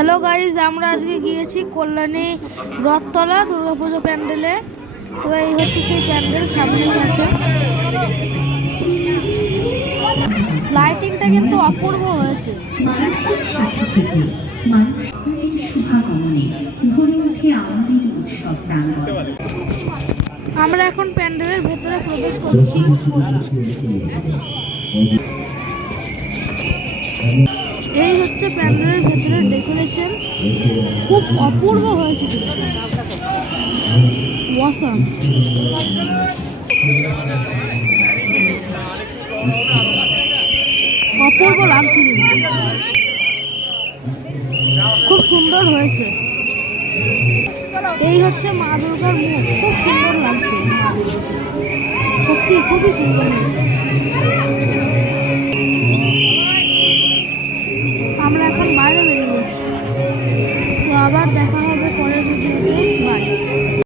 Hello guys, আমরা আজকে গিয়েছি কল্যাণী রথতলা দুর্গাপুজো প্যান্ডেলে। তো এই হচ্ছে সেই প্যান্ডেল, সামনেই আছে। লাইটিংটা কিন্তু অপূর্ব হয়েছে। আমরা এখন প্যান্ডেলের ভেতরে প্রবেশ করছি। এই হচ্ছে প্যান্ডেলের ভেতরের ডেকোরেশন, খুব অপূর্ব হয়েছে কিন্তু। ওয়াসাম, অপূর্ব লাগছে কিন্তু, খুব সুন্দর হয়েছে। এই হচ্ছে মা দুর্গার মুখ, খুব সুন্দর লাগছে। মা দুর্গা সত্যি খুবই সুন্দর হয়েছে। আমরা এখন বাইরে বেরিয়ে যাচ্ছি, তো আবার দেখা হবে।